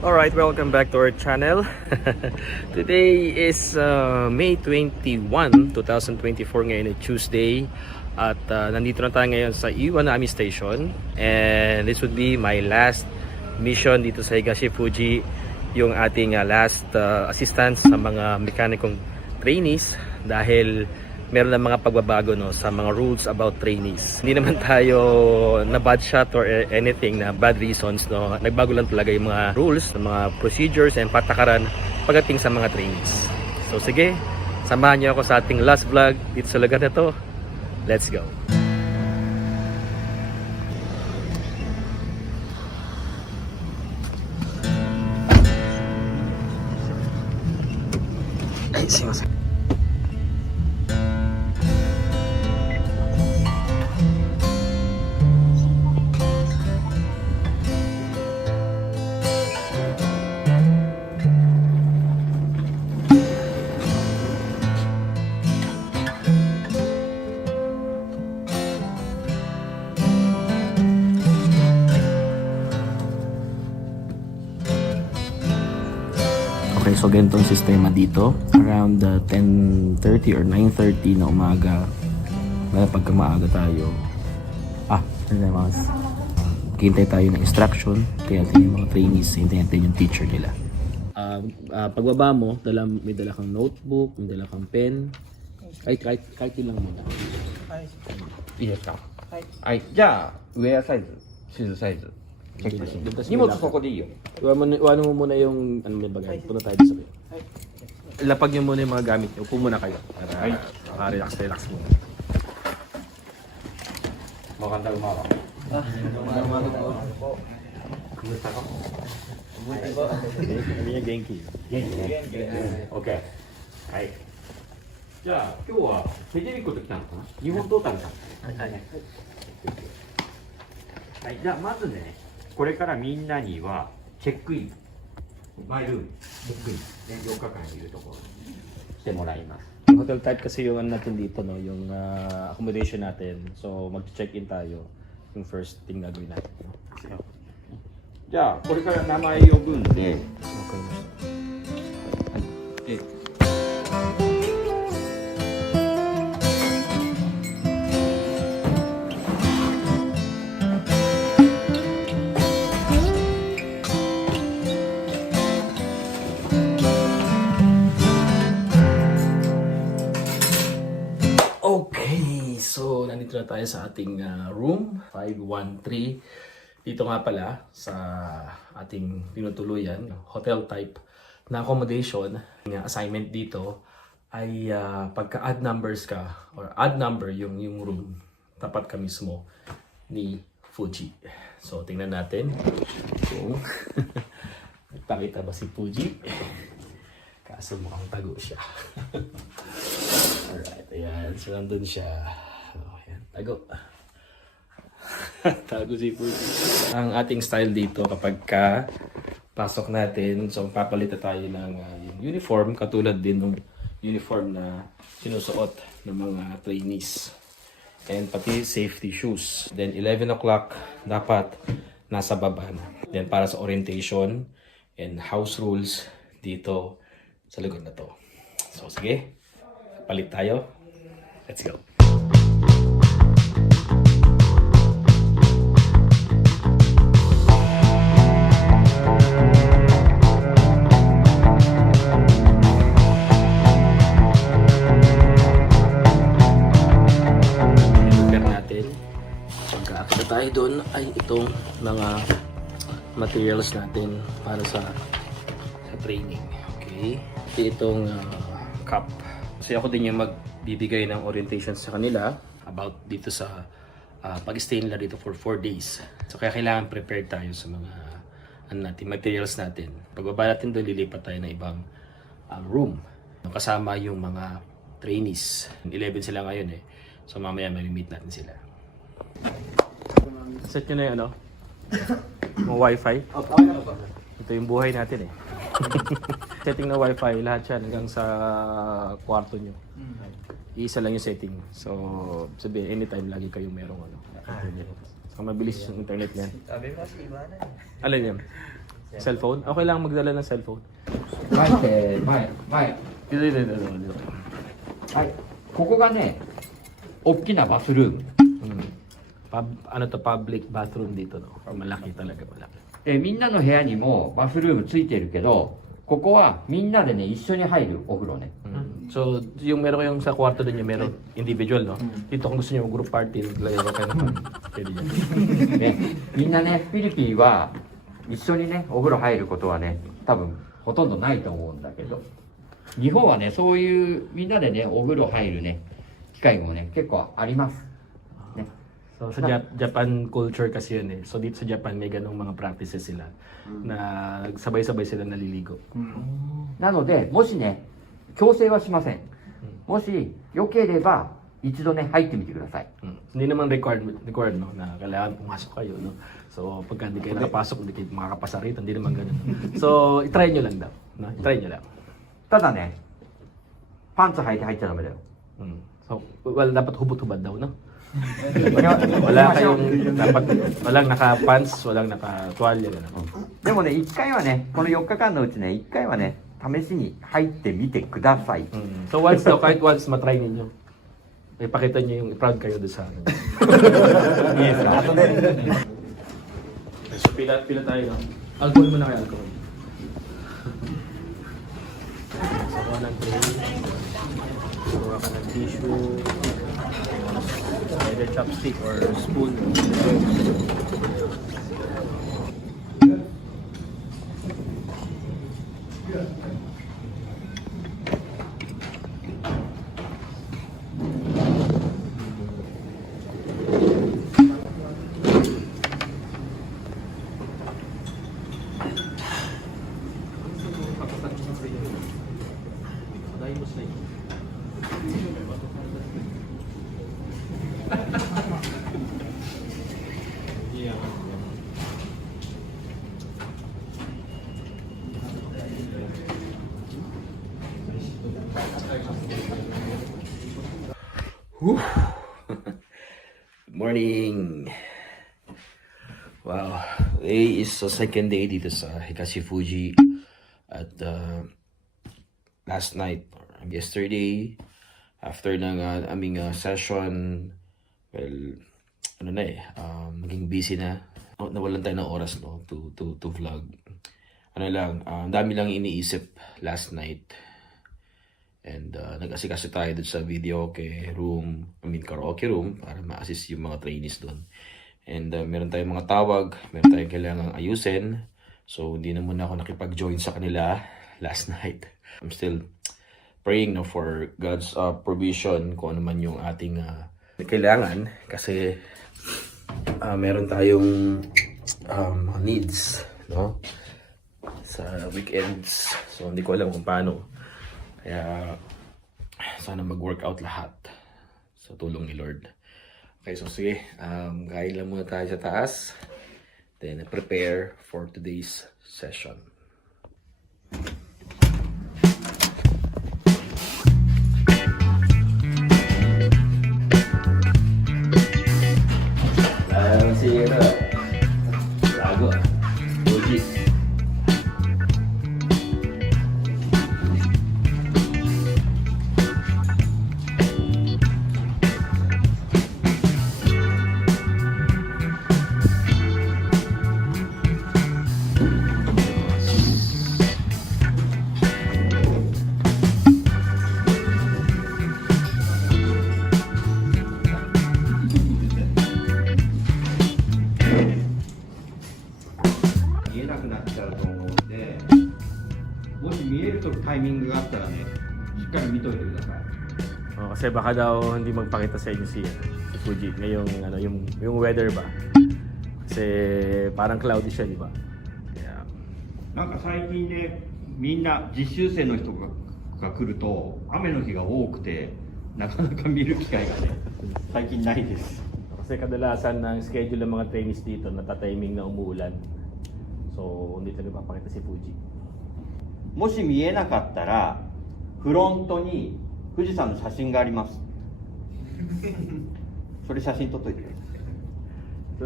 Alright, welcome back to our channel. Today is May 21, 2024, ngayon ay Tuesday. At nandito na tayo ngayon sa Iwanami Station. And this would be my last mission dito sa Higashi Fuji. Yung ating last assistance sa mga mekanikong trainees. Dahil meron ng mga pagbabago sa mga rules about trainees. Hindi naman tayo na bad shot or anything na bad reasons. Nagbago lang talaga yung mga rules, mga procedures and patakaran pagdating sa mga trainees. So sige, samahan niyo ako sa ating last vlog dito sa lugar na to. Let's go! Ay, simasen. Okay, so ganitong sistema dito. Around 10:30 or 9:30 na umaga, pagka maaga tayo, hintay tayo ng instruction. Kaya yung mga trainees, hintay yung teacher nila. Pagbaba mo, may dala kang notebook, may dala kang pen. Kahit ilang muna. いいですかはい、じゃあウェアサイズ、シューズサイズチェックします。荷物そこでいいよ。Iwanan mo muna yung may bagay. Punta tayo sa bayo. Lapag niyo muna yung mga gamit niyo. Upo muna kayo. Para relax muna. Magandang umaga. Kumusta ka? Sabi niya genki. OK。はい。じゃあ今日はフェデリコと来たのかな？日本トータルか。はい、じゃあまずね、これからみんなにはチェックイン、マイルーム、チェックイン、4日間いるところしてもらいます。Hotel type kasi yung natin dito, yung accommodation natin. So mag-check-in tayo. Yung first thing na gawin natin. じゃあこれから名前呼ぶんで、Okay, so nandito na tayo sa ating room 513. Dito nga pala sa ating tinutuluyan, hotel type na accommodation. Yung assignment dito ay pagka-add numbers ka or add number yung room, tapat ka mismo ni Fuji. So tingnan natin kung pakita ba si Fuji. Kaso mukhang tago siya. Alright, ayan. So, nandun siya. Oh, ayan. Tago. Tago si Fuji. Ang ating style dito kapag pasok natin, so papalitan tayo ng yung uniform, katulad din ng uniform na sinusuot ng mga trainees. And pati safety shoes. Then 11 o'clock, dapat nasa baba na. Then para sa orientation and house rules dito sa lugar na to. So, sige. Palit tayo. Let's go. Prepare natin. Pagka tayo doon ay itong mga materials natin para sa training. Okay? Itong cup. Kasi ako din yung magbibigay ng orientation sa kanila about dito sa pag-stay nila dito for 4 days. So kaya kailangan prepared tayo sa mga materials natin. Pagbaba natin doon, lilipat tayo ng ibang room. Kasama yung mga trainees. 11 sila ngayon eh. So mamaya may-meet natin sila. Set nyo na yung mga wifi. Ito yung buhay natin eh. Setting na wifi, lahat yan hanggang sa kwarto nyo. Iisa lang yung setting. So, sabihin, anytime lagi kayong merong internet. So, mabilis yung internet niyan. Sabi mo si Ivana. Alin yan? Cellphone? Okay lang magdala ng cellphone. 前って前 Dito. はいここがね大きなバスルーム Ano to, public bathroom dito, no? Malaki talaga, malaki. でみんなの部屋にもバスルームついてるけどここはみんなでね一緒に入るお風呂ね So, yung meron kayong sa kwarto din yung meron individual, no? Dito kung gusto niyo group party, lagyan ko kayo naman. Pwede yan. ねみんなねフィリピンは一緒にねお風呂入ることはね多分ほとんどないと思うんだけど日本はねそういうみんなでねお風呂入るね機会もね結構ありますね So, sa Japan culture kasi yun eh. So, dito sa Japan may ganong mga practices sila na sabay-sabay sila naliligo. なのでもしね強制はしませんもしよければ一度ね入ってみてください Hindi naman required no, na kailangan pumasok kayo, no? So, pagka hindi kayo nakapasok, hindi kayo makakapasa rito, hindi naman ganun. So, itry nyo lang daw. No? Itry nyo lang. ただねパンツ履いて入っちゃダメだよ So, well, dapat hubot-hubad daw, no? Wala kayong, dapat, walang naka-pants, walang naka-tuwalya, gano'n. でもね1回はねこの4日間のうちね1回はね試しに入ってみてください So, once daw, kahit once matry ninyo, ipakita nyo yung proud kayo doon sa akin. いいですか後で So, pila tayo, no? Alcohol muna kayo, alcohol. Sakuha ng tray, sakuha ka ng tissue, either chopstick or spoon. Good morning! Wow, today is the second day dito sa Hikashi Fuji at last night, or yesterday, after ng aming session, well, ano na maging busy na. Nawalan tayo ng oras, no, to vlog. Ano lang, ang dami lang iniisip last night. And nag-asikaso tayo dun sa karaoke room para ma-assist yung mga trainees doon. And meron tayong mga tawag, meron tayong kailangang ayusin. So hindi na muna ako nakipag-join sa kanila last night. I'm still praying, no, for God's provision kung ano man yung ating kailangan. Kasi meron tayong needs, no, sa weekends. So hindi ko alam kung paano. Kaya sana mag-workout lahat sa tulong ni Lord. Okay, so sige, kain lang muna tayo sa taas. Then prepare for today's session. Sige na. Lago. Uji. Kasi baka daw hindi magpakita sa inyo si Fuji ngayong yung weather ba. Kasi parang cloudy siya, di ba? Kaya なんか最近ねみんな実習生の人が来ると雨の日が多くてなかなか見る機会がね最近ないです kasi kadalasan ng schedule ng mga trainees dito natatiming na umuulan. So hindi talaga papakita si Fuji. もし見えなかったらフロントに富士山の写真がありますそれ写真撮っといてくだ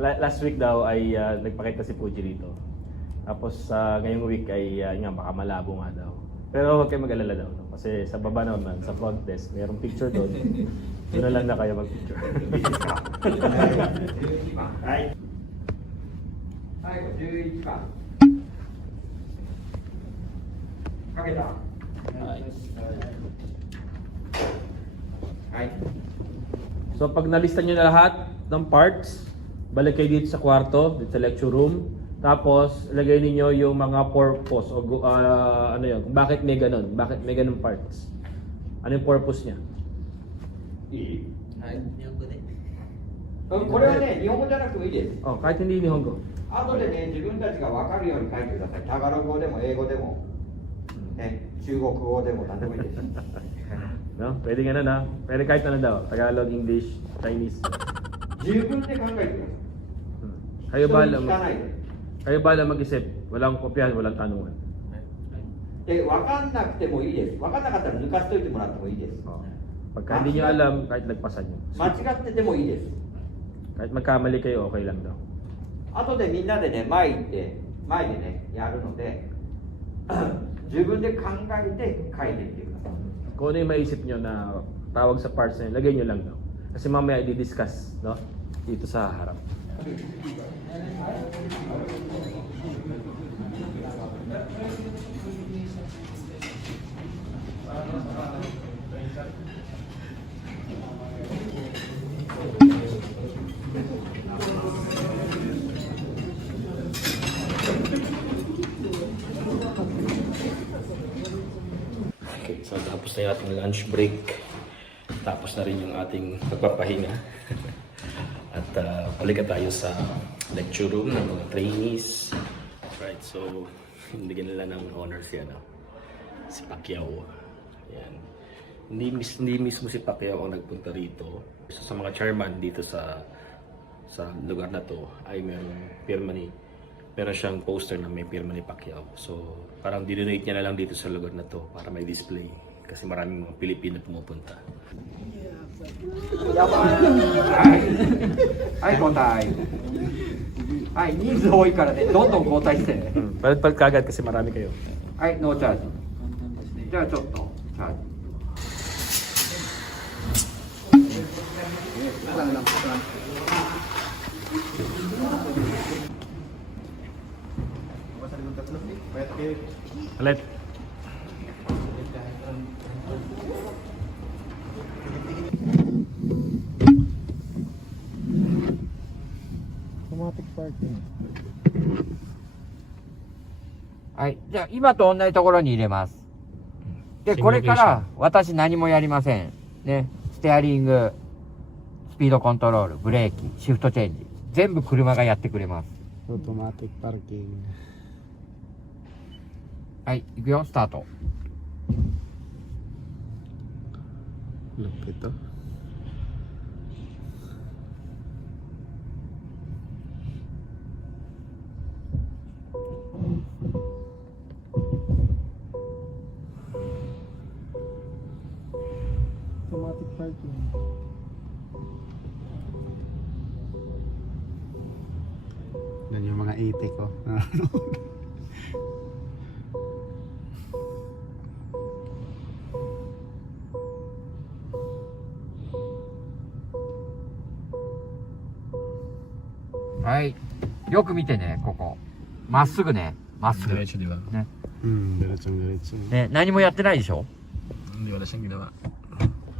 さい Last week daw ay nagpakita si Fuji rito. Tapos sa ngayong week ay nga baka malabo nga daw. Pero huwag kayo mag-alala daw. No? Kasi sa baba naman, sa front desk, mayroong picture doon. Doon na lang na kayo mag-picture. はい最後11番かけたはい So pag nalista nyo na lahat ng parts, balik kayo dito sa kwarto, dito sa lecture room. Tapos ilagay niyo yung mga purpose o ano yun, kung bakit may ganun, bakit may ganun parts. Ano yung purpose niya? いいはい、日本語で。これはね日本語じゃなくてもいいです Oh, kahit hindi Nihongo. 後でね自分たちが分かるように書いてくださいタガログ語でも英語でも、ね、中国語でも何でもいいです No? Pwede nga na. Pwede kahit ano daw, Tagalog, English, Chinese. 自分で考えてくだ Kayo さい bahala 人に聞かない mag で kayo bahala mag-isip. Walang kopyahan, walang tanungan. で分かんなくてもいいです分かんなかったら抜かしといてもらってもいいです Oh. Pagka hindi nyo alam, kahit lagpasan nyo. 間違っててもいいです Kahit magkamali kayo, okay lang daw. 後でみんなでね前行って前でねやるので自分で考えて書いてみてください Kung ano yung maisip nyo na tawag sa parts na yun, lagay nyo lang daw. Kasi mamaya i-discuss, no? Dito sa harap. Okay, so tapos na yung ating lunch break. Tapos na rin yung ating pagpapahinga. At balik tayo sa lecture room ng mga trainees. Right, so hindi nila ng honor si Pacquiao. Ayan. Hindi mismo si Pacquiao ang nagpunta rito. Isa sa mga chairman dito sa lugar na to ay meron siyang poster na may pirma ni Pacquiao. So parang dinonate niya na lang dito sa lugar na to para may display. Kasi maraming mga Pilipino pumupunta. はい交代はい人数多いからねどんどん交代してね Palit-palit kagad kasi marami kayo. はいノーチャージじゃあちょっとチャージ Ulit. Automatic parking. はいじゃあ今と同じところに入れますでこれから私何もやりませんねステアリングスピードコントロールブレーキシフトチェンジ全部車がやってくれます Automatic parking. はい行くよスタート Lupit to. Automatic parking. Yan yung mga itik ko.はいよく見てねここまっすぐねまっすぐ Diretso, di ba? ね Diretsong diretso. ね何もやってないでしょ Hindi wala siyang ginawa.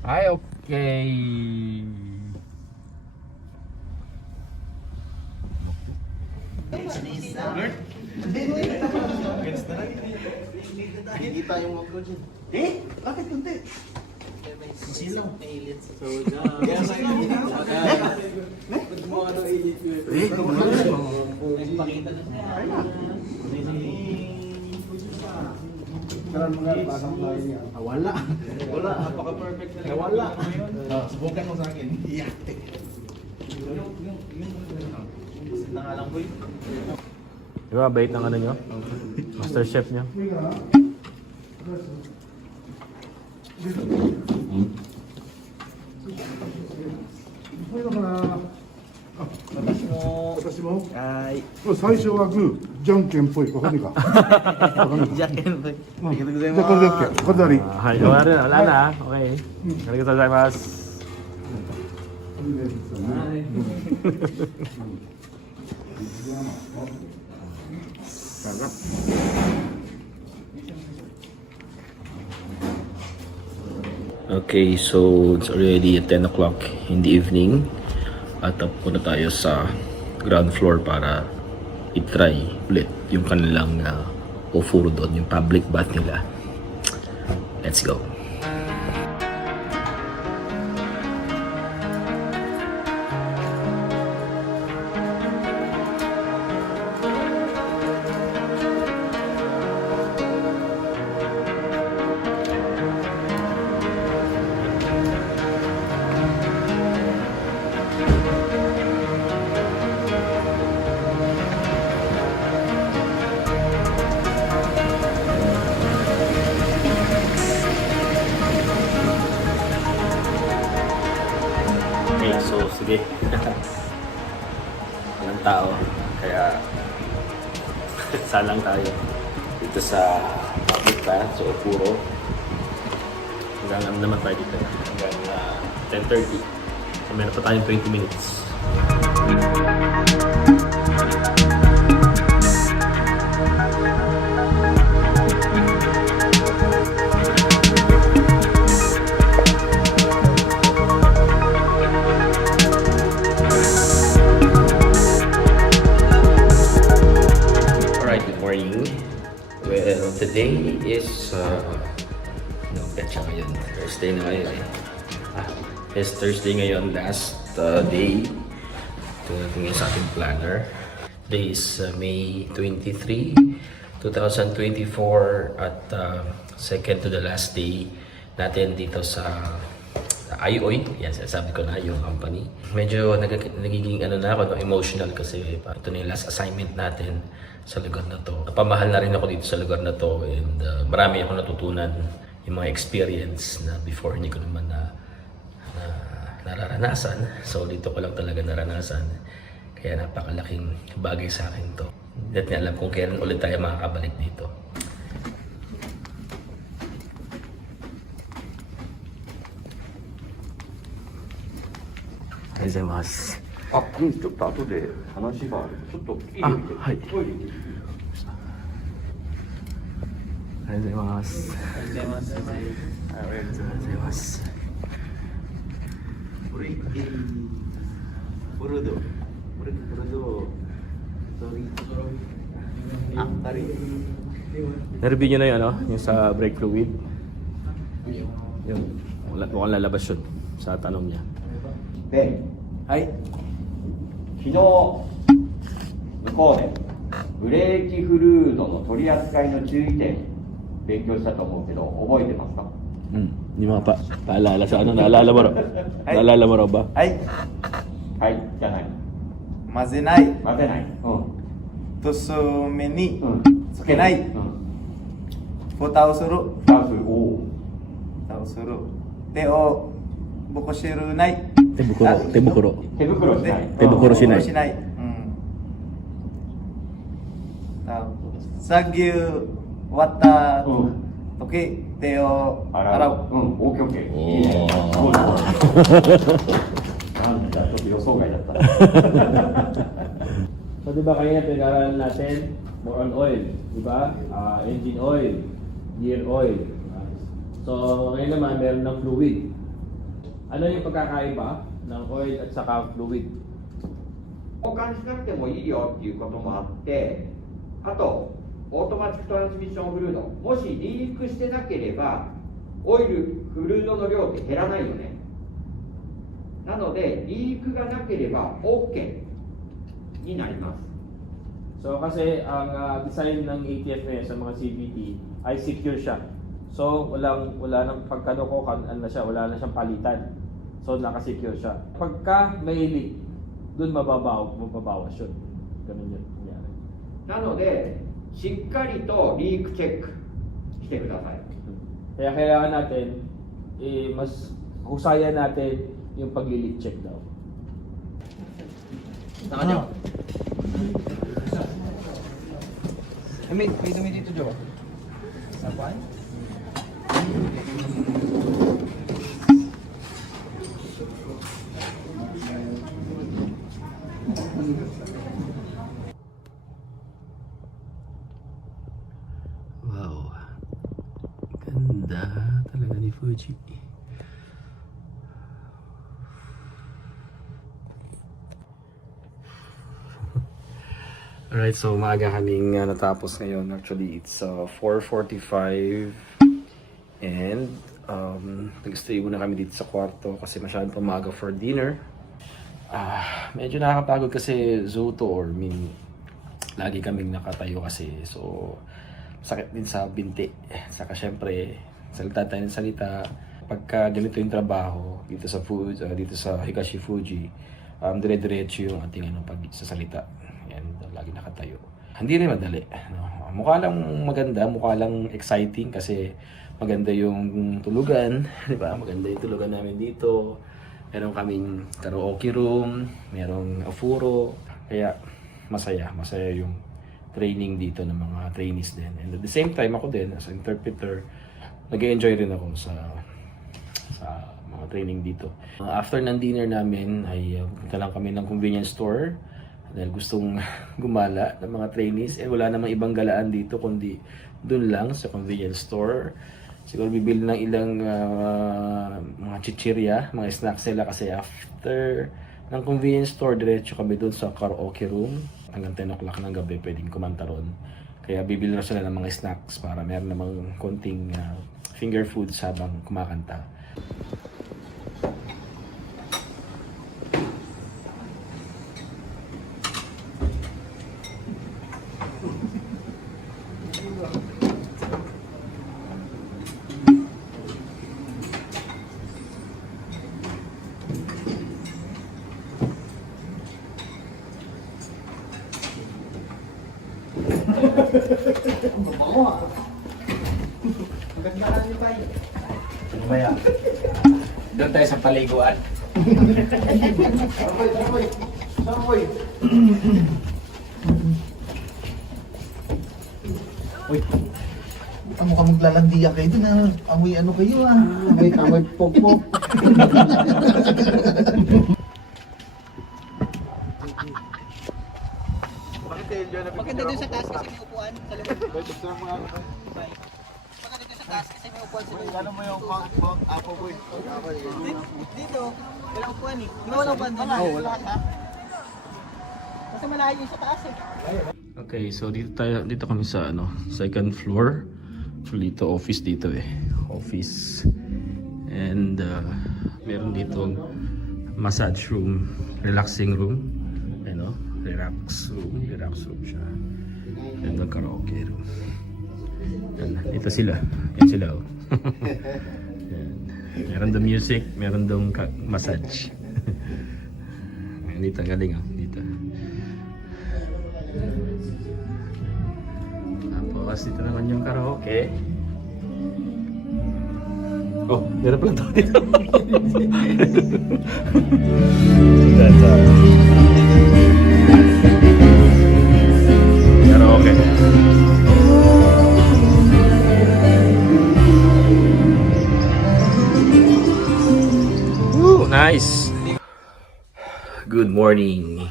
はいオッケー Nakikita yung wag ko dyan. Bakit kunti? Silaw. Mainit sa soda. Kaya mo ano init ko. Pakita na siya. Wala. Wala. Napaka-perfect na. Wala. Subukan mo sa akin. Iyate. Yung nangalang ko yun. Di ba, bait ng ano nyo? Master Chef nyo? これだから、あ、私も。はい。これ最初はグー。じゃんけんぽい。わかんないか。わかんないか。じゃけんぽい。ありがとうございじゃあこれだっます。け。これで終わり。はい、wala na, wala na. Okay. Arigatou gozaimasu. Okay, so it's already at 10 o'clock in the evening at punta tayo sa ground floor para i-try ulit yung kanilang ofuro doon, yung public bath nila. Let's go. Okay, so sige. Walang tao. Kaya salang tayo dito sa public bath. So puro hanggang ano naman tayo dito. Hanggang 10:30. So meron pa tayong 20 minutes. Alright, good morning. Well, today is petsa ngayon. Thursday na ngayon eh. It's Thursday ngayon, last day. Ito yung sa ating planner. Today is May 23, 2024 at second to the last day natin dito sa IOI. Yan, sabi ko na yung company. Medyo nagiging ano na ako, no, emotional kasi ito na yung last assignment natin sa lugar na to. Napamahal na rin ako dito sa lugar na to and marami akong natutunan yung mga experience na before hindi ko naman nararanasan. So dito ko lang talaga naranasan. Kaya napakalaking bagay sa akin to. Hindi natin alam kung kailan ulit tayo makakabalik dito. Arigatou あ、うん、ちょっと後で話がある。ちょっといいよ。はい トイレ行ってきて。 Arigatou ありがとうございます。gozaimasu. Burudo. Burudo. Sorry. Ah, sorry. Na-review nyo na yun, ano? Yung sa brake fluid. Yun. Mukhang lalabas yun sa tanong niya. で、はい。昨日向こうでブレーキフルードの取り扱いの注意点勉強したと思うけど覚えてますか？ Hindi mga pa. Paalala sa ano? Naalala mo raw? Naalala mo raw ba? はい。はいじゃない。混ぜない。混ぜない。とすめにつつけない。蓋をする。蓋をする。おお。蓋をする。手をぼこしるない。 Tebukuro. Tebukuro. 手袋しない。手袋しない。しない。作業終わった時、手を洗う。オーケーオーケー。いいね。なんだ、ちょっと予想外だった。 So, di ba kanina pinag-aralan natin more on oil, di ba? Engine oil, gear oil. So, ngayon naman meron ng fluid. Ano yung pagkakaiba ng oil at saka fluid? 交換しなくてもいいよっていうこともあって、あとオートマチックトランスミッションフルード、もしリークしてなければオイルフルードの量って減らないよね。なのでリークがなければ OK になります。 So, kasi ang design ng ATF ngayon sa mga CVT ay secure siya. So, wala nang pagkanukokan, ano na siya, wala na siyang palitan. So, nakasecure siya. Pagka may leak, dun mababawas yun. Ganun yun. Nangyari. なのでしっかりとリークチェックしてください。 Kaya kailangan natin, mas husayan natin yung pag-leak check daw. May dumi dito, Jo. Sapay? Wow. Ganda talaga ni Fuji. Alright, so maaga kaming natapos ngayon. Actually, it's 4:45 and nag-stay muna kami dito sa kwarto kasi masyadong pamaga for dinner. Medyo nakakapagod kasi Zoto or lagi kaming nakatayo kasi so sakit din sa binti. Saka syempre, salita tayo ng salita. Pagka ganito yung trabaho dito sa dito sa Higashi Fuji, dire-diretso yung ating pagsasalita. Yan, lagi nakatayo. Hindi rin madali. No? Mukha lang maganda, mukha lang exciting kasi maganda yung tulugan, di ba? Maganda yung tulugan namin dito. Meron kaming karaoke room, merong afuro. Kaya masaya yung training dito ng mga trainees din. And at the same time ako din as interpreter, nag-enjoy rin ako sa mga training dito. After ng dinner namin ay punta lang kami ng convenience store dahil gustong gumala ng mga trainees. Wala namang ibang galaan dito kundi dun lang sa convenience store. Siguro bibili ng ilang mga chichirya, mga snacks nila kasi after ng convenience store, diretso kami dun sa karaoke room. Hanggang 10 o'clock ng gabi pwedeng kumanta ron. Kaya bibili na sila ng mga snacks para meron namang konting finger foods habang kumakanta. Maganda niyo pa yun. Mamaya. Doon tayo sa paliguan. Samoy. Uy. Ang mukhang maglalandiya kayo dun ha. Amoy ano kayo ha. Amoy pokpok. Maganda dun sa taas kasi may upuan sa loob. Maganda dun sa taas kasi may upuan sa loob. Ano mo yung ako boy? Dito, wala upuan eh. Di ba wala upuan dun? Oo, wala ka. Kasi malayo yung sa taas eh. Okay, so dito kami sa second floor. So dito office dito office. And meron dito massage room, relaxing room, relax room siya. And the karaoke room. Yan, dito sila. Yan sila oh. Yan. Meron daw music, meron daw massage. Dito galing oh, dito. Tapos dito naman yung karaoke. Oh, meron pala tao dito. Karaoke. Woo, nice. Good morning.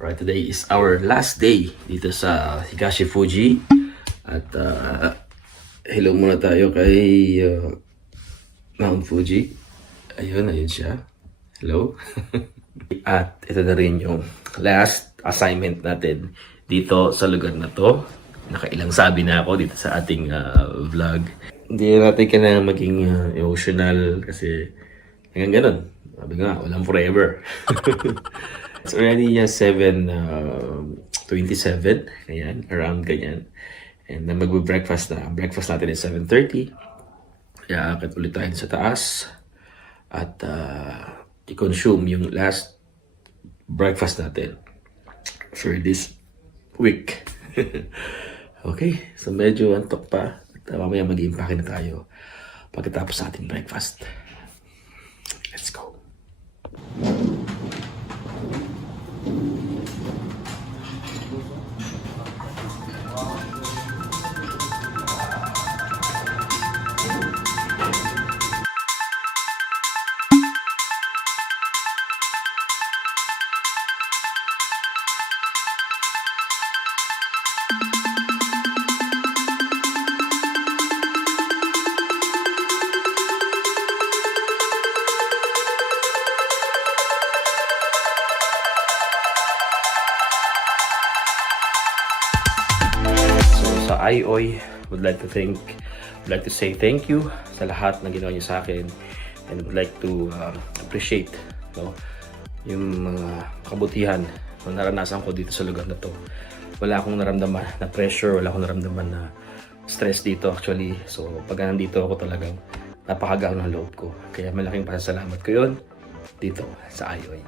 Right, today is our last day dito sa Higashi Fuji. At hello muna tayo kay Mount Fuji. Ayun siya. Hello. At ito na rin yung last assignment natin dito sa lugar na to. Nakailang sabi na ako dito sa ating vlog. Hindi natin kailangan maging emotional kasi hanggang ganun. Sabi nga, walang forever. It's already 7:27. Ayan, around ganyan. And then mag-breakfast na. Ang breakfast natin is 7:30. Kaya akit ulit tayo sa taas. At i-consume yung last breakfast natin for this week. Okay, so medyo antok pa. At mamaya mag-iimpake na tayo pagkatapos sa ating breakfast. Let's go. sa IOI. Would like to say thank you sa lahat na ginawa niyo sa akin, and would like to appreciate, no, yung mga kabutihan na naranasan ko dito sa lugar na to. Wala akong naramdaman na pressure, wala akong naramdaman na stress dito actually. So pag nandito ako, talagang napakagaan ng loob ko. Kaya malaking pasasalamat ko yun dito sa IOI.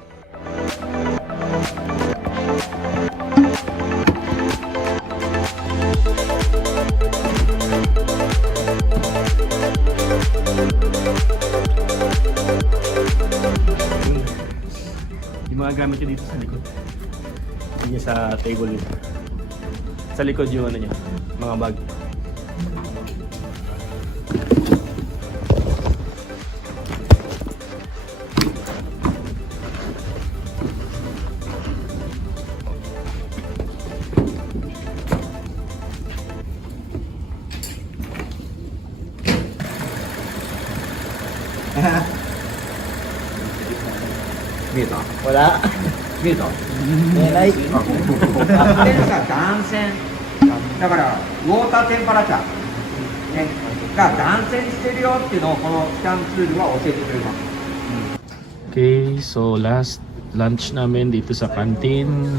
Yung mga gamit nyo dito sa likod. Hindi sa table nito. Sa likod yung ano niya, mga bag. Mira. Wala. Mira. Like. でさ、断線。だから、ウォーターテンパラチャー、ね、が断線してるよっていうのをこのスキャンツールは教えてくれます。 Okay, so last lunch namin dito sa canteen.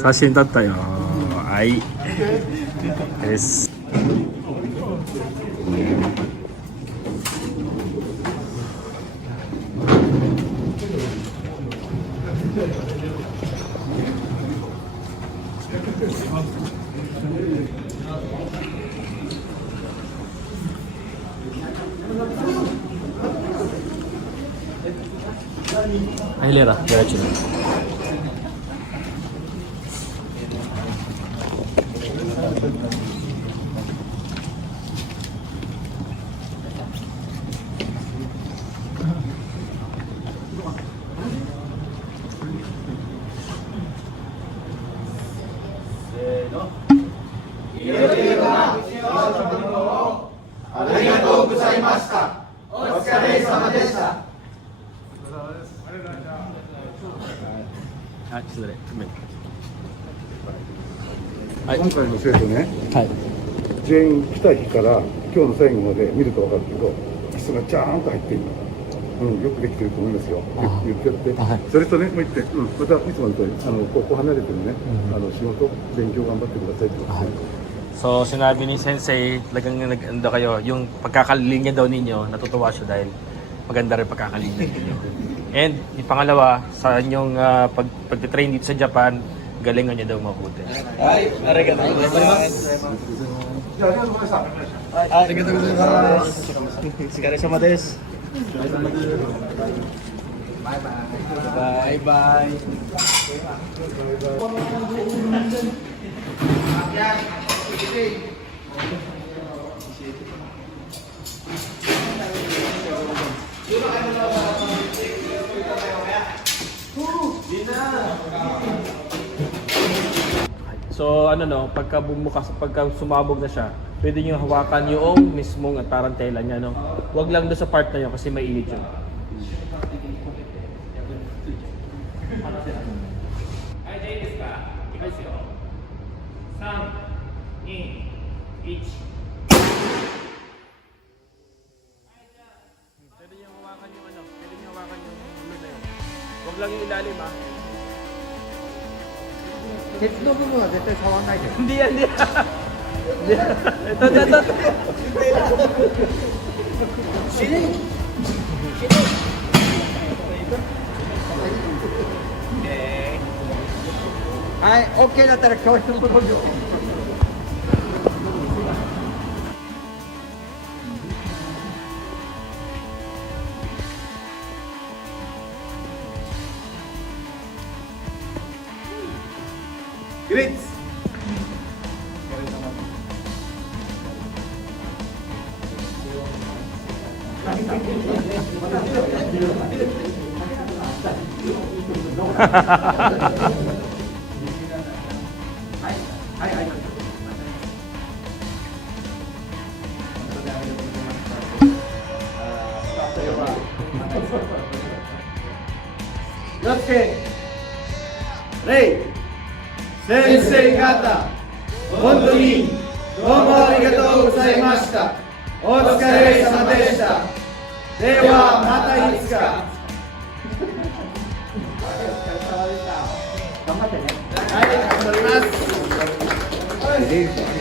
Sasin tayo. Ay. Yes. Ay, lera. Diretso na. Ah, 失礼。はい。今回の生徒ね、はい。全員来た日から今日の最後まで見ると分かるけど、椅子がちゃんと入ってるの。よくできてると思いますよ。言ってやって。それとね、もう一点、またいつもの通り、高校離れてるね、仕事、勉強頑張ってくださいってことですね。 So, sinabi ni Sensei, talagang nag-anda kayo, yung pagkakalinya daw ninyo, natutuwa siya dahil maganda rin pagkakalinya ninyo. And, yung pangalawa, sa inyong pag-train dito sa Japan, galingan niyo daw mabuti. Ay, arigatou gozaimasu. じゃあ、ありがとうございました。 Arigatou gozaimasu. Sukareshama desu. Bye bye. So, ano no, pagka bumukas, pagka sumabog na siya, pwede niyo hawakan yung mismong tarantela niya, no? Huwag lang doon sa part na yun kasi mainit yun. Pwede niyo hawakan yung ano, pwede niyo hawakan yung ulo na yun. Huwag lang yung ilalim, ha? 鉄の部分は絶対触らないで。 Hindi yan, hindi yan. Hindi yan. Ito.はい、OK だったら教室のところに。 Grades! よってレイ先生方本当にどうもありがとうございました。お疲れ様でした。ではまたいつか。頑張ってね。はい、頑張ります。